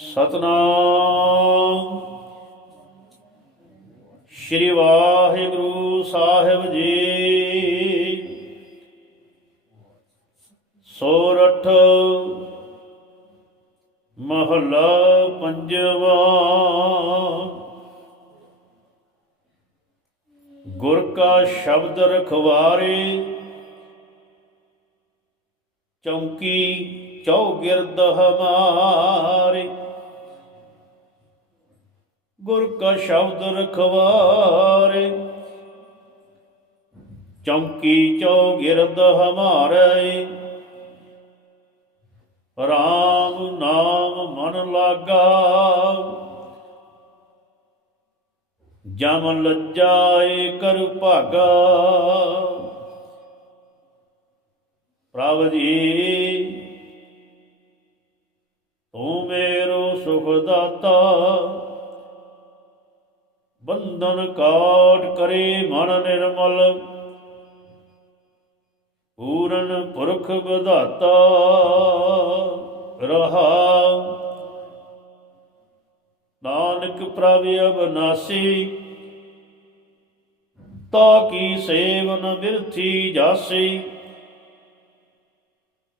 ਸਤਨਾਮ। ਸ਼੍ਰੀ ਵਾਹਿਗੁਰੂ ਸਾਹਿਬ ਜੀ। ਸੋਰਠ ਮਹਲਾ ਪੰਜਵਾ। ਗੁਰ ਕਾ ਸ਼ਬਦ ਰਖਵਾਰੇ, ਚੌਂਕੀ ਚੌਗਿਰਦ ਹਮਾਰੇ। ਗੁਰ ਕਾ ਸ਼ਬਦ ਰਖਵਾਰੇ। ਚੌਂਕੀ ਚੋ ਗਿਰਦ ਹਮਾਰੇ। ਰਾਮ ਨਾਮ ਮਨ ਲਾਗਾ। ਜਮ ਲੱਜਾਏ ਕਰ ਭਾਗਾ। ਪ੍ਰਭ ਜੀ, ਤੂੰ ਮੇਰੋ ਸੁਖ ਦਾਤਾ। ਬੰਧਨ ਕਾਟ ਕਰੇ ਮਨ ਨਿਰਮਲ। ਪੂਰਨ ਪੁਰਖ ਵਿਧਾਤਾ ਰਹਾ। ਨਾਨਕ ਪ੍ਰਭ ਅਬਨਾਸੀ, ਤਾ ਕੀ ਸੇਵਨ ਬਿਰਥੀ ਜਾਸੀ।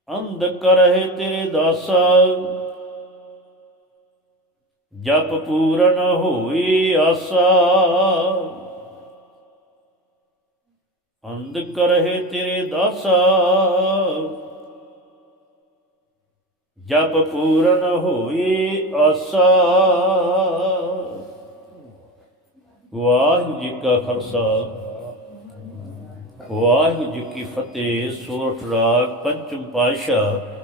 ਅੰਧ ਕਰਹਿ ਤੇਰੇ ਦਾਸਾ ਜਪ ਪੂਰਨ ਹੋਈ ਆਸਾ। ਅੰਧ ਕਰਹਿ ਤੇਰੇ ਦਾਸਾ। ਜਪ ਪੂਰਨ ਹੋਈ ਆਸਾ। ਵਾਹਿਗੁਰੂ ਜੀ ਕਾ ਖਾਲਸਾ। ਵਾਹਿਗੁਰੂ ਜੀ ਕੀ ਫਤਿਹ, ਸੂਰਠ ਰਾਗ ਪੰਚਮ ਪਾਤਸ਼ਾਹ।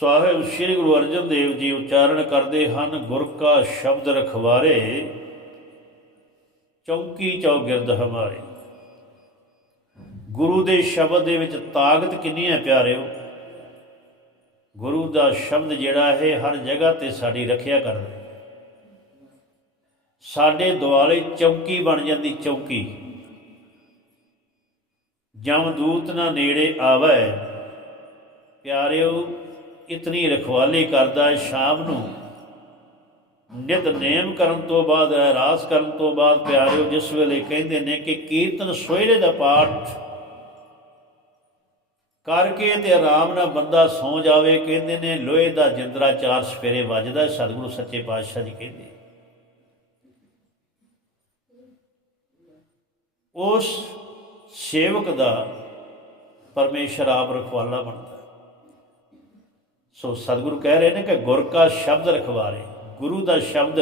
ਸਾਹਿਬ, ਸ੍ਰੀ ਗੁਰੂ ਅਰਜਨ ਦੇਵ ਜੀ ਉਚਾਰਨ ਕਰਦੇ ਹਨ, ਗੁਰ ਕਾ ਸ਼ਬਦ ਰਖਵਾਰੇ, ਚੌਕੀ ਚੌਗਿਰਦ ਹਮਾਰੇ। ਗੁਰੂ ਦੇ ਸ਼ਬਦ ਦੇ ਵਿੱਚ ਤਾਕਤ ਕਿੰਨੀ ਹੈ ਪਿਆਰਿਓ? ਗੁਰੂ ਦਾ ਸ਼ਬਦ ਜਿਹੜਾ ਹੈ ਹਰ ਜਗ੍ਹਾ ਤੇ ਸਾਡੀ ਰੱਖਿਆ ਕਰਦਾ ਸਾਡੇ ਦੁਆਲੇ ਚੌਕੀ ਬਣ ਜਾਂਦੀ ਚੌਕੀ। ਜਮਦੂਤ ਨਾ ਨੇੜੇ ਆਵੇ। ਪਿਆਰਿਓ ਇਤਨੀ ਰਖਵਾਲੀ ਕਰਦਾ ਸ਼ਾਮ ਨੂੰ। ਨਿਤ ਨੇਮ ਕਰਨ ਤੋਂ ਬਾਅਦ, ਰਾਸ ਕਰਨ ਤੋਂ ਬਾਅਦ ਪਿਆਰਿਓ, ਜਿਸ ਵੇਲੇ ਕਹਿੰਦੇ ਨੇ ਕਿ ਕੀਰਤਨ ਸੋਇਰੇ ਦਾ ਪਾਠ ਕਰਕੇ ਤੇ ਆਰਾਮ ਨਾਲ ਬੰਦਾ ਸੌ ਜਾਵੇ, ਕਹਿੰਦੇ ਨੇ ਲੋਹੇ ਦਾ ਜਿੰਦਰਾ ਚਾਰ ਸਫੇਰੇ ਵੱਜਦਾ ਸਤਿਗੁਰੂ ਸੱਚੇ ਪਾਤਸ਼ਾਹ ਜੀ ਕਹਿੰਦੇ। ਉਸ ਸੇਵਕ ਦਾ ਪਰਮੇਸ਼ਰ ਆਪ ਰਖਵਾਲਾ ਬਣਦਾ ਸੋ ਸਤਿਗੁਰੂ ਕਹਿ ਰਹੇ ਨੇ ਕਿ ਗੁਰ ਕਾ ਸ਼ਬਦ ਰਖਵਾਰੇ, ਗੁਰੂ ਦਾ ਸ਼ਬਦ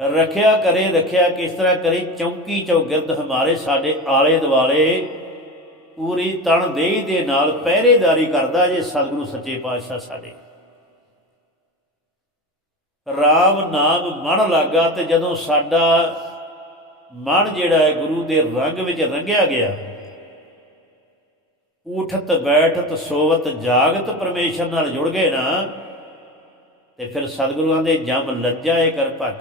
ਰੱਖਿਆ ਕਰੇ, ਰੱਖਿਆ ਕਿਸ ਤਰ੍ਹਾਂ ਕਰੇ, ਚੌਂਕੀ ਚੌਗਿਰਦ ਹਮਾਰੇ, ਸਾਡੇ ਆਲੇ ਦੁਆਲੇ ਪੂਰੀ ਤਣਦੇਹੀ ਦੇ ਨਾਲ ਪਹਿਰੇਦਾਰੀ ਕਰਦਾ ਜੇ ਸਤਿਗੁਰੂ ਸੱਚੇ ਪਾਤਸ਼ਾਹ ਸਾਡੇ। ਰਾਮ ਨਾਮ ਮਨ ਲਾਗਾ ਤੇ ਜਦੋਂ ਸਾਡਾ ਮਨ ਜਿਹੜਾ ਹੈ ਗੁਰੂ ਦੇ ਰੰਗ ਵਿੱਚ ਰੰਗਿਆ ਗਿਆ ਉਠਤ ਬੈਠਤ, ਸੋਵਤ, ਜਾਗਤ ਪਰਮੇਸ਼ਰ ਨਾਲ ਜੁੜ ਗਏ ਨਾ, ਤੇ ਫਿਰ ਸਤਿਗੁਰੂਆਂ ਦੇ ਜਮ ਲੱਜਾਏ ਕਰ ਭੱਜ।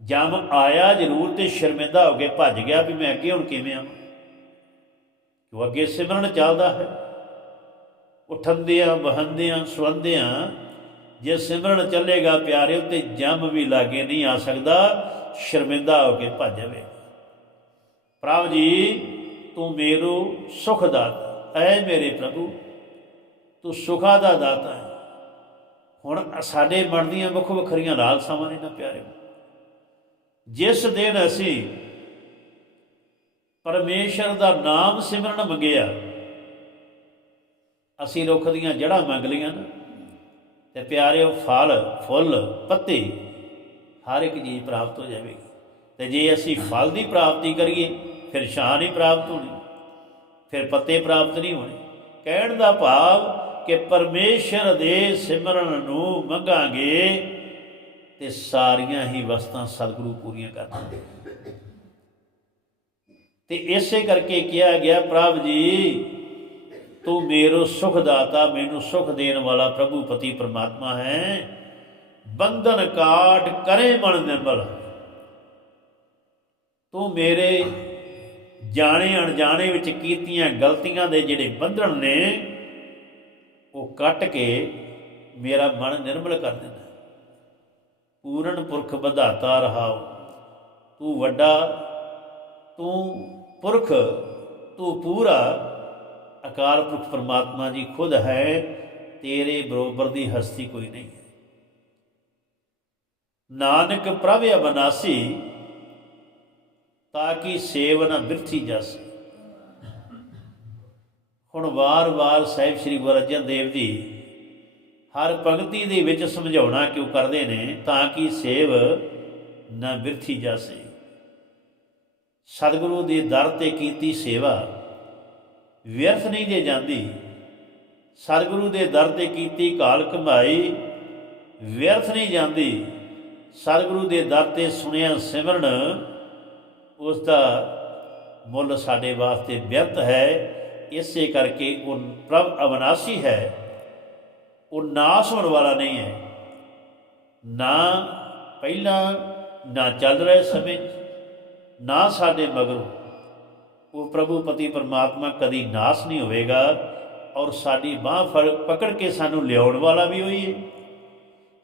ਜਮ ਆਇਆ ਜ਼ਰੂਰ ਤੇ ਸ਼ਰਮਿੰਦਾ ਹੋ ਕੇ ਭੱਜ ਗਿਆ ਵੀ ਮੈਂ ਅੱਗੇ ਹੁਣ ਕਿਵੇਂ ਆਵਾਂ? ਕਿਉਂ ਅੱਗੇ ਸਿਮਰਨ ਚੱਲਦਾ ਹੈ? ਉਠੰਦਿਆਂ, ਬਹੰਦਿਆਂ, ਸੁਵੰਦਿਆਂ, ਜੇ ਸਿਮਰਨ ਚੱਲੇਗਾ ਪਿਆਰਿਓ ਤੇ ਜਮ ਵੀ ਲਾਗੇ ਨਹੀਂ ਆ ਸਕਦਾ, ਸ਼ਰਮਿੰਦਾ ਹੋ ਕੇ ਭੱਜ ਜਾਵੇ ਪ੍ਰਭ ਜੀ ਤੂੰ ਮੇਰੋ ਸੁਖ ਦਾਤਾ। ਐ ਮੇਰੇ ਪ੍ਰਭੂ, ਤੂੰ ਸੁਖਾ ਦਾ ਦਾਤਾ ਹੈ। ਹੁਣ ਸਾਡੇ ਮਨ ਦੀਆਂ ਵੱਖ ਵੱਖਰੀਆਂ ਲਾਲਸਾਵਾਂ ਨੇ ਨਾ ਪਿਆਰੇ ਜਿਸ ਦਿਨ ਅਸੀਂ ਪਰਮੇਸ਼ਰ ਦਾ ਨਾਮ ਸਿਮਰਨ ਮੰਗਿਆ, ਅਸੀਂ ਰੁੱਖ ਦੀਆਂ ਜੜ੍ਹਾਂ ਮੰਗ ਲਈਆਂ ਨਾ, ਤੇ ਪਿਆਰਿਓ ਫਲ, ਫੁੱਲ, ਪੱਤੇ ਹਰ ਇੱਕ ਚੀਜ਼ ਪ੍ਰਾਪਤ ਹੋ ਜਾਵੇਗੀ। ਤੇ ਜੇ ਅਸੀਂ ਫਲ ਦੀ ਪ੍ਰਾਪਤੀ ਕਰੀਏ ਫਿਰ ਛਾਂ ਨਹੀਂ ਪ੍ਰਾਪਤ ਹੋਣੀ, ਫਿਰ ਪੱਤੇ ਪ੍ਰਾਪਤ ਨਹੀਂ ਹੋਣੇ। ਕਹਿਣ ਦਾ ਭਾਵ ਕਿ ਪਰਮੇਸ਼ਰ ਦੇ ਸਿਮਰਨ ਨੂੰ ਮੰਗਾਂਗੇ ਤੇ ਸਾਰੀਆਂ ਹੀ ਵਸਤਾਂ ਸਤਿਗੁਰੂ ਪੂਰੀਆਂ ਕਰ ਦਿੰਦੇ ਤੇ ਇਸੇ ਕਰਕੇ ਕਿਹਾ ਗਿਆ, ਪ੍ਰਭ ਜੀ, ਤੂੰ ਮੇਰੋ ਸੁਖ ਦਾਤਾ ਮੈਨੂੰ ਸੁਖ ਦੇਣ ਵਾਲਾ ਪ੍ਰਭੂ ਪਤੀ ਪ੍ਰਮਾਤਮਾ ਹੈ। ਬੰਧਨ ਕਾਟ ਕਰੇ ਮਨ ਨਿਰਮਲ। ਤੂੰ ਮੇਰੇ ਜਾਣੇ ਅਣਜਾਣੇ ਵਿੱਚ ਕੀਤੀਆਂ ਗਲਤੀਆਂ ਦੇ ਜਿਹੜੇ ਬੰਧਨ ਨੇ, ਉਹ ਕੱਟ ਕੇ ਮੇਰਾ ਮਨ ਨਿਰਮਲ ਕਰ ਦੇਣਾ ਪੂਰਨ ਪੁਰਖ ਵਧਾਤਾ ਰਹਾਓ। ਤੂੰ ਵੱਡਾ, ਤੂੰ ਪੁਰਖ, ਤੂੰ ਪੂਰਾ, ਅਕਾਲ ਪੁਰਖ ਪਰਮਾਤਮਾ ਜੀ ਖੁਦ ਹੈ, ਤੇਰੇ ਬਰੋਬਰ ਦੀ ਹਸਤੀ ਕੋਈ ਨਹੀਂ ਹੈ। ਨਾਨਕ ਪ੍ਰਭ ਅਬਨਾਸੀ ਤਾਂ ਕਿ ਸੇਵ ਨਾ ਬਿਰਥੀ ਜਾਸੀ ਹੁਣ ਵਾਰ-ਵਾਰ ਸਾਹਿਬ ਸ੍ਰੀ ਗੁਰੂ ਅਰਜਨ ਦੇਵ ਜੀ ਹਰ ਪੰਕਤੀ ਦੇ ਵਿੱਚ ਸਮਝਾਉਣਾ ਕਿਉਂ ਕਰਦੇ ਨੇ ਤਾਂ ਕਿ ਸੇਵ ਨਾ ਬਿਰਥੀ ਜਾਸੇ ਸਤਿਗੁਰੂ ਦੇ ਦਰ ਤੇ ਕੀਤੀ ਸੇਵਾ ਵਿਅਰਥ ਨਹੀਂ ਜੇ ਜਾਂਦੀ। ਸਤਿਗੁਰੂ ਦੇ ਦਰ ਤੇ ਕੀਤੀ ਕਾਲ ਕਮਾਈ ਵਿਅਰਥ ਨਹੀਂ ਜਾਂਦੀ। ਸਤਿਗੁਰੂ ਦੇ ਦਰ ਤੇ ਸੁਣਿਆ ਸਿਮਰਨ ਉਸ ਦਾ ਮੁੱਲ ਸਾਡੇ ਵਾਸਤੇ ਬਿਅਰਥ ਹੈ ਇਸੇ ਕਰਕੇ ਉਹ ਪ੍ਰਭ ਅਵਨਾਸੀ ਹੈ। ਉਹ ਨਾਸ਼ ਹੋਣ ਵਾਲਾ ਨਹੀਂ ਹੈ। ਨਾ ਪਹਿਲਾਂ ਨਾ ਚੱਲ ਰਹੇ ਸਮੇਂ 'ਚ, ਨਾ ਸਾਡੇ ਮਗਰੋਂ। ਉਹ ਪ੍ਰਭੂ ਪਤੀ ਪਰਮਾਤਮਾ ਕਦੀ ਨਾਸ ਨਹੀਂ ਹੋਵੇਗਾ ਔਰ ਸਾਡੀ ਬਾਹ ਫੜ ਪਕੜ ਕੇ ਸਾਨੂੰ ਲਿਆਉਣ ਵਾਲਾ ਵੀ ਉਹੀ ਹੈ।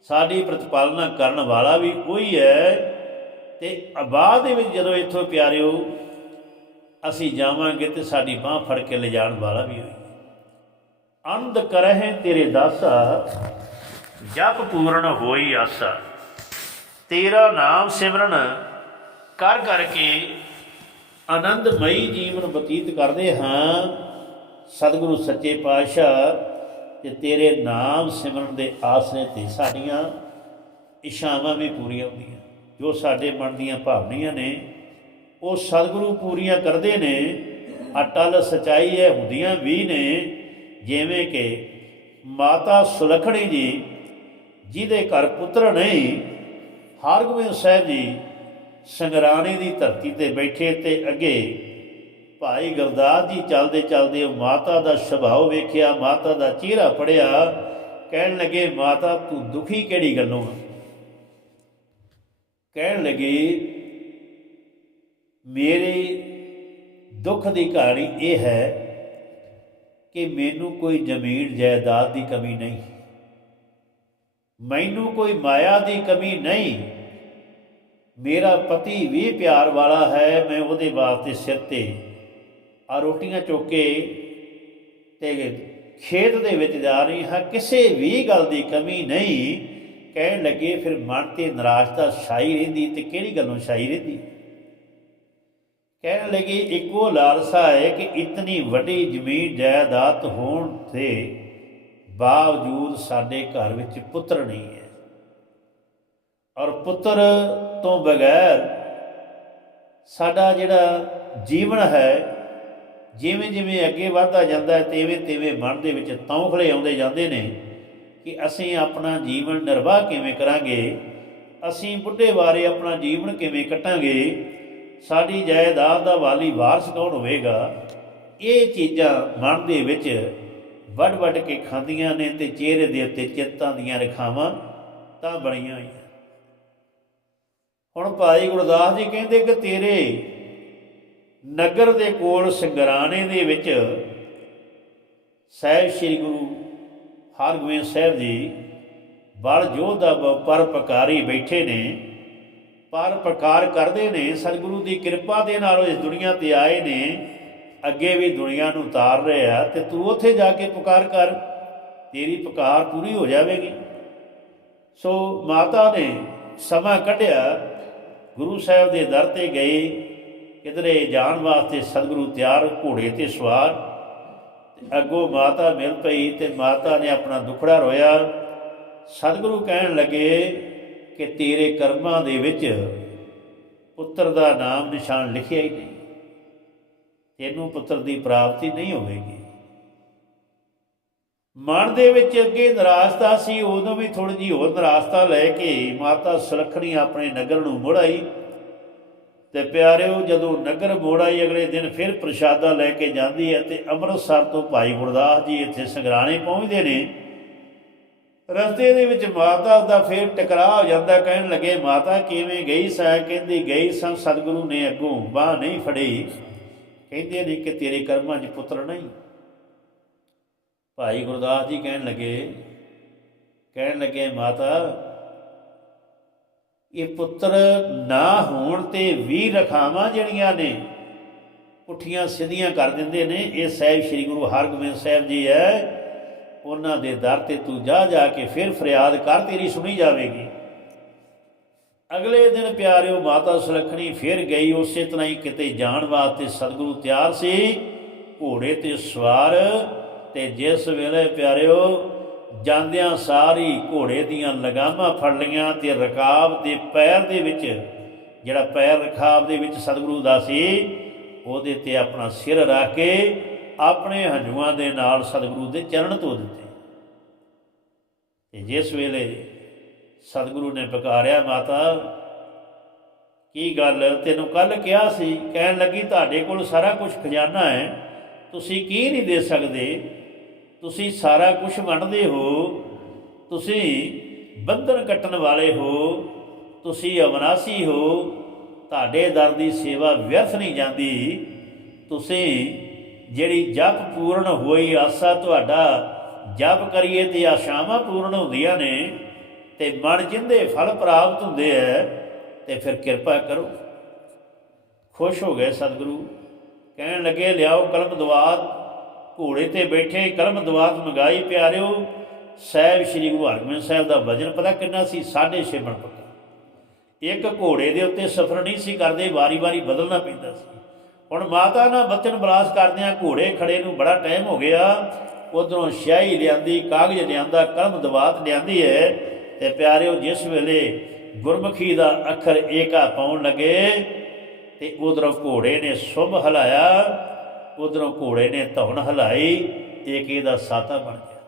ਸਾਡੀ ਪ੍ਰਤਪਾਲਨਾ ਕਰਨ ਵਾਲਾ ਵੀ ਉਹੀ ਹੈ ਤੇ ਬਾਅਦ ਦੇ ਵਿੱਚ ਜਦੋਂ ਇੱਥੋਂ ਪਿਆਰਿਓ, ਅਸੀਂ ਜਾਵਾਂਗੇ ਤੇ ਸਾਡੀ ਬਾਹ ਫੜ ਕੇ ਲਿਜਾਣ ਵਾਲਾ ਵੀ ਹੋਈ। ਅੰਧ ਕਰਹਿ ਤੇਰੇ ਦਾਸਾ, ਜਪ ਪੂਰਨ ਹੋਈ ਆਸਾ। ਤੇਰਾ ਨਾਮ ਸਿਮਰਨ ਕਰ ਕਰਕੇ ਆਨੰਦਮਈ ਜੀਵਨ ਬਤੀਤ ਕਰਦੇ ਹਾਂ। ਸਤਿਗੁਰੂ ਸੱਚੇ ਪਾਤਸ਼ਾਹ, ਤੇ ਤੇਰੇ ਨਾਮ ਸਿਮਰਨ ਦੇ ਆਸਰੇ ਤੇ ਸਾਡੀਆਂ ਇਸ਼ਾਵਾਂ ਵੀ ਪੂਰੀਆਂ ਹੁੰਦੀਆਂ। ਜੋ ਸਾਡੇ ਮਨ ਦੀਆਂ ਭਾਵਨੀਆਂ ਨੇ, ਉਹ ਸਤਿਗੁਰੂ ਪੂਰੀਆਂ ਕਰਦੇ ਨੇ ਅਟਲ ਸਚਾਈ ਹੈ ਹੁੰਦੀਆਂ ਵੀ ਨੇ, ਜਿਵੇਂ ਕਿ ਮਾਤਾ ਸੁਲਖਣੀ ਜੀ, ਜਿਹਦੇ ਘਰ ਪੁੱਤਰ ਨਹੀਂ ਹਰਗੋਬਿੰਦ ਸਾਹਿਬ ਜੀ ਸੰਗਰਾਣੇ ਦੀ ਧਰਤੀ ਤੇ ਬੈਠੇ ਤੇ ਅੱਗੇ ਭਾਈ ਗੁਰਦਾਸ ਜੀ ਚੱਲਦੇ ਚੱਲਦੇ ਉਹ ਮਾਤਾ ਦਾ ਸੁਭਾਅ ਵੇਖਿਆ, ਮਾਤਾ ਦਾ ਚਿਹਰਾ ਪੜਿਆ ਕਹਿਣ ਲੱਗੇ, ਮਾਤਾ, ਤੂੰ ਦੁਖੀ ਕਿਹੜੀ ਗੱਲੋਂ ਆ? ਕਹਿਣ ਲੱਗੇ, ਮੇਰੇ ਦੁੱਖ ਦੀ ਕਹਾਣੀ ਇਹ ਹੈ ਕਿ ਮੈਨੂੰ ਕੋਈ ਜ਼ਮੀਨ ਜਾਇਦਾਦ ਦੀ ਕਮੀ ਨਹੀਂ। ਮੈਨੂੰ ਕੋਈ ਮਾਇਆ ਦੀ ਕਮੀ ਨਹੀਂ। ਮੇਰਾ ਪਤੀ ਵੀ ਪਿਆਰ ਵਾਲਾ ਹੈ, ਮੈਂ ਉਹਦੇ ਵਾਸਤੇ ਸਿਰ ਤੇ ਆ ਰੋਟੀਆਂ ਚੁੱਕ ਕੇ ਤੇ ਖੇਤ ਦੇ ਵਿੱਚ ਜਾ ਰਹੀ ਹਾਂ। ਕਿਸੇ ਵੀ ਗੱਲ ਦੀ ਕਮੀ ਨਹੀਂ। ਕਹਿਣ ਲੱਗੇ, ਫਿਰ ਮਨ ਤੇ ਨਿਰਾਸ਼ਤਾ ਛਾਈ ਰਹਿੰਦੀ ਤੇ ਕਿਹੜੀ ਗੱਲੋਂ ਛਾਈ ਰਹਿੰਦੀ? ਕਹਿਣ ਲੱਗੇ, ਇੱਕੋ ਲਾਲਸਾ ਹੈ ਕਿ ਇਤਨੀ ਵੱਡੀ ਜ਼ਮੀਨ ਜਾਇਦਾਦ ਹੋਣ ਤੇ ਬਾਵਜੂਦ ਸਾਡੇ ਘਰ ਵਿੱਚ ਪੁੱਤਰ ਨਹੀਂ ਹੈ। ਔਰ ਪੁੱਤਰ ਤੋਂ ਬਗੈਰ ਸਾਡਾ ਜਿਹੜਾ ਜੀਵਨ ਹੈ ਜਿਵੇਂ ਜਿਵੇਂ ਅੱਗੇ ਵਧਦਾ ਜਾਂਦਾ ਹੈ ਤਿਵੇਂ ਤਿਵੇਂ ਮਨ ਦੇ ਵਿੱਚ ਤੌਖਲੇ ਆਉਂਦੇ ਜਾਂਦੇ ਨੇ ਕਿ ਅਸੀਂ ਆਪਣਾ ਜੀਵਨ ਨਿਰਵਾਹ ਕਿਵੇਂ ਕਰਾਂਗੇ, ਅਸੀਂ ਬੁੱਢੇ ਬਾਰੇ ਆਪਣਾ ਜੀਵਨ ਕਿਵੇਂ ਕੱਟਾਂਗੇ, ਸਾਡੀ ਜਾਇਦਾਦ ਦਾ ਵਾਲੀ ਵਾਰਸ ਕੌਣ ਹੋਵੇਗਾ? ਇਹ ਚੀਜ਼ਾਂ ਮਨ ਦੇ ਵਿੱਚ ਵੱਡ ਵੱਡ ਕੇ ਖਾਂਦੀਆਂ ਨੇ ਤੇ ਚਿਹਰੇ ਦੇ ਉੱਤੇ ਚਿੰਤਾ ਦੀਆਂ ਰੇਖਾਵਾਂ ਤਾਂ ਬਣੀਆਂ ਹੋਈਆਂ। ਹੁਣ ਭਾਈ ਗੁਰਦਾਸ ਜੀ ਕਹਿੰਦੇ ਕਿ ਤੇਰੇ ਨਗਰ ਦੇ ਕੋਲ ਸੰਗਰਾਣੇ ਦੇ ਵਿੱਚ ਸਾਹਿਬ ਸ੍ਰੀ ਗੁਰੂ ਹਰਗੋਬਿੰਦ ਸਾਹਿਬ ਜੀ ਬਲ ਜੋਧਬ ਪਰ ਪਕਾਰੀ ਬੈਠੇ ਨੇ, ਪਰ ਪ੍ਰਕਾਰ ਕਰਦੇ ਨੇ, ਸਤਿਗੁਰੂ ਦੀ ਕਿਰਪਾ ਦੇ ਨਾਲ ਇਸ ਦੁਨੀਆ ਤੇ ਆਏ ਨੇ, ਅੱਗੇ ਵੀ ਦੁਨੀਆ ਨੂੰ ਉਤਾਰ ਰਿਹਾ ਆ, ਤੇ ਤੂੰ ਉੱਥੇ ਜਾ ਕੇ ਪੁਕਾਰ ਕਰ, ਤੇਰੀ ਪੁਕਾਰ ਪੂਰੀ ਹੋ ਜਾਵੇਗੀ। ਸੋ ਮਾਤਾ ਨੇ ਸਮਾਂ ਕੱਢਿਆ, ਗੁਰੂ ਸਾਹਿਬ ਦੇ ਦਰ ਤੇ ਗਏ, ਕਿਧਰੇ ਜਾਣ ਵਾਸਤੇ ਸਤਿਗੁਰੂ ਤਿਆਰ, ਘੋੜੇ ਤੇ ਸਵਾਰ ਅੱਗੋਂ ਮਾਤਾ ਮਿਲ ਪਈ ਤੇ ਮਾਤਾ ਨੇ ਆਪਣਾ ਦੁਖੜਾ ਰੋਇਆ। ਸਤਿਗੁਰੂ ਕਹਿਣ ਲੱਗੇ ਕਿ ਤੇਰੇ ਕਰਮਾਂ ਦੇ ਵਿੱਚ ਪੁੱਤਰ ਦਾ ਨਾਮ ਨਿਸ਼ਾਨ ਲਿਖਿਆ ਹੀ ਨਹੀਂ। ਤੈਨੂੰ ਪੁੱਤਰ ਦੀ ਪ੍ਰਾਪਤੀ ਨਹੀਂ ਹੋਵੇਗੀ। ਮਨ ਦੇ ਵਿੱਚ ਅੱਗੇ ਨਿਰਾਸ਼ਤਾ ਸੀ, ਉਦੋਂ ਵੀ ਥੋੜੀ ਜੀ ਹੋਰ ਨਿਰਾਸ਼ਤਾ ਲੈ ਕੇ ਮਾਤਾ ਸੁਲੱਖਣੀ ਆਪਣੇ ਨਗਰ ਨੂੰ ਮੁੜ ਆਈ। ਤੇ ਪਿਆਰਿਓ, ਜਦੋਂ ਨਗਰ ਮੋੜ ਆਈ, ਅਗਲੇ ਦਿਨ ਫਿਰ ਪ੍ਰਸ਼ਾਦਾ ਲੈ ਕੇ ਜਾਂਦੀ ਹੈ ਤੇ ਅੰਮ੍ਰਿਤਸਰ ਤੋਂ ਭਾਈ ਗੁਰਦਾਸ ਜੀ ਇੱਥੇ ਸੰਗਰਾਣੇ ਪਹੁੰਚਦੇ ਨੇ। ਰਸਤੇ ਦੇ ਵਿੱਚ ਮਾਤਾ ਦਾ ਫਿਰ ਟਕਰਾਅ ਹੋ ਜਾਂਦਾ, ਕਹਿਣ ਲੱਗੇ, ਮਾਤਾ, ਕਿਵੇਂ ਗਈ ਸਾ? ਕਹਿੰਦੀ, ਗਈ ਸਾਂ ਸਤਿਗੁਰੂ ਨੇ ਅੱਗੋਂ, ਬਾਹ ਨਹੀਂ ਫੜੀ। ਕਹਿੰਦੇ ਨੇ ਕਿ ਤੇਰੇ ਕਰਮਾਂ 'ਚ ਪੁੱਤਰ ਨਹੀਂ। ਭਾਈ ਗੁਰਦਾਸ ਜੀ ਕਹਿਣ ਲੱਗੇ ਕਹਿਣ ਲੱਗੇ, ਮਾਤਾ ਇਹ ਪੁੱਤਰ ਨਾ ਹੋਣ ਤੇ ਵੀ ਰਖਾਵਾਂ ਜਿਹੜੀਆਂ ਨੇ, ਪੁੱਠੀਆਂ ਸਿੱਧੀਆਂ ਕਰ ਦਿੰਦੇ ਨੇ। ਇਹ ਸਾਹਿਬ ਸ੍ਰੀ ਗੁਰੂ ਹਰਗੋਬਿੰਦ ਸਾਹਿਬ ਜੀ ਹੈ ਉਹਨਾਂ ਦੇ ਦਰ ਤੇ ਤੂੰ ਜਾ ਜਾ ਕੇ ਫਿਰ ਫਰਿਆਦ ਕਰ, ਤੇਰੀ ਸੁਣੀ ਜਾਵੇਗੀ। ਅਗਲੇ ਦਿਨ ਪਿਆਰਿਓ ਮਾਤਾ ਸੁਲੱਖਣੀ ਫਿਰ ਗਈ, ਉਸੇ ਤਰ੍ਹਾਂ ਹੀ ਕਿਤੇ ਜਾਣ ਵਾਸਤੇ ਸਤਿਗੁਰੂ ਤਿਆਰ ਸੀ। ਘੋੜੇ ਤੇ ਸਵਾਰ, ਤੇ ਜਿਸ ਵੇਲੇ ਪਿਆਰਿਓ ਜਾਂਦਿਆਂ ਸਾਰੀ ਘੋੜੇ ਦੀਆਂ ਲਗਾਮਾਂ ਫੜ ਲਈਆਂ ਤੇ ਰਕਾਬ ਦੇ ਪੈਰ ਦੇ ਵਿੱਚ, ਜਿਹੜਾ ਪੈਰ ਰਕਾਬ ਦੇ ਵਿੱਚ ਸਤਿਗੁਰੂ ਦਾ ਸੀ, ਉਹਦੇ ਤੇ ਆਪਣਾ ਸਿਰ ਰੱਖ ਕੇ ਆਪਣੇ ਹੰਝੂਆਂ ਦੇ ਨਾਲ ਸਤਿਗੁਰੂ ਦੇ ਚਰਨ ਧੋ ਦਿੱਤੇ। ਤੇ ਜਿਸ ਵੇਲੇ ਸਤਿਗੁਰੂ ਨੇ ਪੁਕਾਰਿਆ, ਮਾਤਾ, ਕੀ ਗੱਲ ਤੈਨੂੰ ਕੱਲ ਕਿਹਾ ਸੀ? ਕਹਿਣ ਲੱਗੀ, ਤੁਹਾਡੇ ਕੋਲ ਸਾਰਾ ਕੁਝ ਖਜ਼ਾਨਾ ਹੈ, ਤੁਸੀਂ ਕੀ ਨਹੀਂ ਦੇ ਸਕਦੇ? ਤੁਸੀਂ ਸਾਰਾ ਕੁਝ ਵੰਡਦੇ ਹੋ, ਤੁਸੀਂ ਬੰਧਨ ਕੱਟਣ ਵਾਲੇ ਹੋ, ਤੁਸੀਂ ਅਵਨਾਸੀ ਹੋ, ਤੁਹਾਡੇ ਦਰ ਦੀ ਸੇਵਾ ਵਿਅਰਥ ਨਹੀਂ ਜਾਂਦੀ। ਤੁਸੀਂ ਜਿਹੜੀ ਜਪ ਪੂਰਨ ਹੋਈ ਆਸਾ ਤੁਹਾਡਾ ਜਪ ਕਰੀਏ ਤੇ ਆਸ਼ਾਵਾਂ ਪੂਰਨ ਹੁੰਦੀਆਂ ਨੇ, ਤੇ ਮਨ ਜਿੰਦੇ ਫਲ ਪ੍ਰਾਪਤ ਹੁੰਦੇ ਐ, ਤੇ ਫਿਰ ਕਿਰਪਾ ਕਰੋ। ਖੁਸ਼ ਹੋ ਗਏ ਸਤਿਗੁਰੂ। ਕਹਿਣ ਲੱਗੇ, ਲਿਆਓ ਕਲਮ ਦਵਾਤ ਘੋੜੇ ਤੇ ਬੈਠੇ ਕਲਮ ਦਵਾਤ ਮੰਗਾਈ, ਪਿਆਰਿਓ, ਸਾਹਿਬ ਸ੍ਰੀ ਗੁਰੂ ਹਰਗੋਬਿੰਦ ਸਾਹਿਬ ਦਾ ਵਜਨ ਪਤਾ ਕਿੰਨਾ ਸੀ? 6.5 ਮਣ ਪੱਕਾ। ਇੱਕ ਘੋੜੇ ਦੇ ਉੱਤੇ ਸਫ਼ਰ ਨਹੀਂ ਸੀ ਕਰਦੇ, ਵਾਰੀ-ਵਾਰੀ ਬਦਲਣਾ ਪੈਂਦਾ ਸੀ। ਹੁਣ ਮਾਤਾ ਨਾਲ ਬਚਨ ਬਰਾਸ ਕਰਦਿਆਂ ਘੋੜੇ ਖੜੇ ਨੂੰ ਬੜਾ ਟਾਈਮ ਹੋ ਗਿਆ। ਉਧਰੋਂ ਸਿਆਹੀ ਲਿਆਂਦੀ, ਕਾਗਜ਼ ਲਿਆਂਦਾ, ਕਲਮ ਦਵਾਤ ਲਿਆਂਦੀ ਹੈ ਤੇ ਪਿਆਰਿਓ, ਜਿਸ ਵੇਲੇ ਗੁਰਮੁਖੀ ਦਾ ਅੱਖਰ ਏਕਾ ਪਾਉਣ ਲੱਗੇ ਤੇ ਉਧਰੋਂ ਘੋੜੇ ਨੇ ਸੁਭ ਹਲਾਇਆ। ਉਧਰੋਂ ਘੋੜੇ ਨੇ ਧੌਣ ਹਲਾਈ ਏਕੇ ਇਹਦਾ ਸਾਤਾ ਬਣ ਗਿਆ।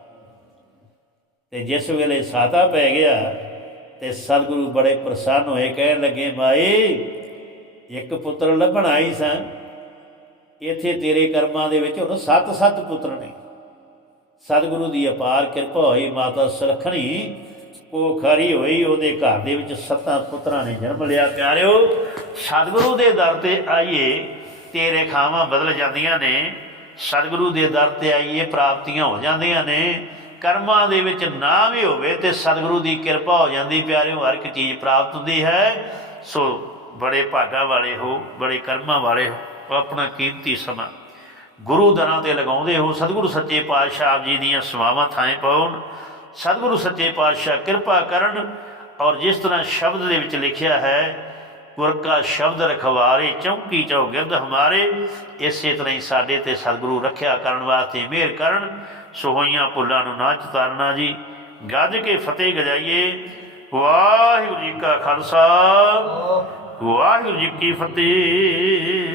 ਤੇ ਜਿਸ ਵੇਲੇ ਸਾਤਾ ਪੈ ਗਿਆ, ਤੇ ਸਤਿਗੁਰੂ ਬੜੇ ਪ੍ਰਸੰਨ ਹੋਏ, ਕਹਿਣ ਲੱਗੇ, ਮਾਈ, ਇੱਕ ਪੁੱਤਰ ਲੱਭਣਾ ਹੀ ਸਾਂ। ਇੱਥੇ ਤੇਰੇ ਕਰਮਾਂ ਦੇ ਵਿੱਚ ਹੁਣ ਸੱਤ ਸੱਤ ਪੁੱਤਰ ਨੇ। ਸਤਿਗੁਰੂ ਦੀ ਅਪਾਰ ਕਿਰਪਾ ਹੋਈ, ਮਾਤਾ ਸੁਲੱਖਣੀ ਉਹ ਖਰੀ ਹੋਈ, ਉਹਦੇ ਘਰ ਦੇ ਵਿੱਚ ਸੱਤਾਂ ਪੁੱਤਰਾਂ ਨੇ ਜਨਮ ਲਿਆ। ਪਿਆਰਿਓ, ਸਤਿਗੁਰੂ ਦੇ ਦਰ ਤੇ ਆਈਏ। ਤੇਰੇ ਰੇਖਾਵਾਂ ਬਦਲ ਜਾਂਦੀਆਂ ਨੇ। ਸਤਿਗੁਰੂ ਦੇ ਦਰ ਤੇ ਆਈਏ, ਪ੍ਰਾਪਤੀਆਂ ਹੋ ਜਾਂਦੀਆਂ ਨੇ। ਕਰਮਾਂ ਦੇ ਵਿੱਚ ਨਾ ਵੀ ਹੋਵੇ ਤੇ ਸਤਿਗੁਰੂ ਦੀ ਕਿਰਪਾ ਹੋ ਜਾਂਦੀ, ਪਿਆਰਿਓ, ਹਰ ਇੱਕ ਚੀਜ਼ ਪ੍ਰਾਪਤ ਹੁੰਦੀ ਹੈ। ਸੋ ਬੜੇ ਭਾਗਾ ਵਾਲੇ ਹੋ, ਬੜੇ ਕਰਮਾਂ ਵਾਲੇ ਹੋ ਆਪਣਾ ਕੀਮਤੀ ਸਮਾਂ ਗੁਰੂ ਦਰਾਂ ਤੇ ਲਗਾਉਂਦੇ ਹੋ। ਸਤਿਗੁਰੂ ਸੱਚੇ ਪਾਤਸ਼ਾਹ ਜੀ ਦੀਆਂ ਸੇਵਾਵਾਂ ਥਾਂ ਪਾਉਣ। ਸਤਿਗੁਰੂ ਸੱਚੇ ਪਾਤਸ਼ਾਹ ਕਿਰਪਾ ਕਰਨ ਔਰ ਜਿਸ ਤਰ੍ਹਾਂ ਸ਼ਬਦ ਦੇ ਵਿੱਚ ਲਿਖਿਆ ਹੈ ਗੁਰ ਕਾ ਸ਼ਬਦ ਰਖਵਾਰੇ, ਚੌਂਕੀ ਚੌਗਿਰਦ ਹਮਾਰੇ, ਇਸੇ ਤਰ੍ਹਾਂ ਹੀ ਸਾਡੇ ਤੇ ਸਤਿਗੁਰੂ ਰੱਖਿਆ ਕਰਨ ਵਾਸਤੇ ਮਿਹਰ ਕਰਨ ਸੋ ਹੋਈਆਂ ਭੁੱਲਾਂ ਨੂੰ ਨਾ ਚਤਾਰਨਾ ਜੀ। ਗੱਜ ਕੇ ਫਤਿਹ ਗਜਾਈਏ। ਵਾਹਿਗੁਰੂ ਜੀ ਕਾ ਖਾਲਸਾ, ਵਾਹਿਗੁਰੂ ਜੀ ਕੀ ਫਤਿਹ।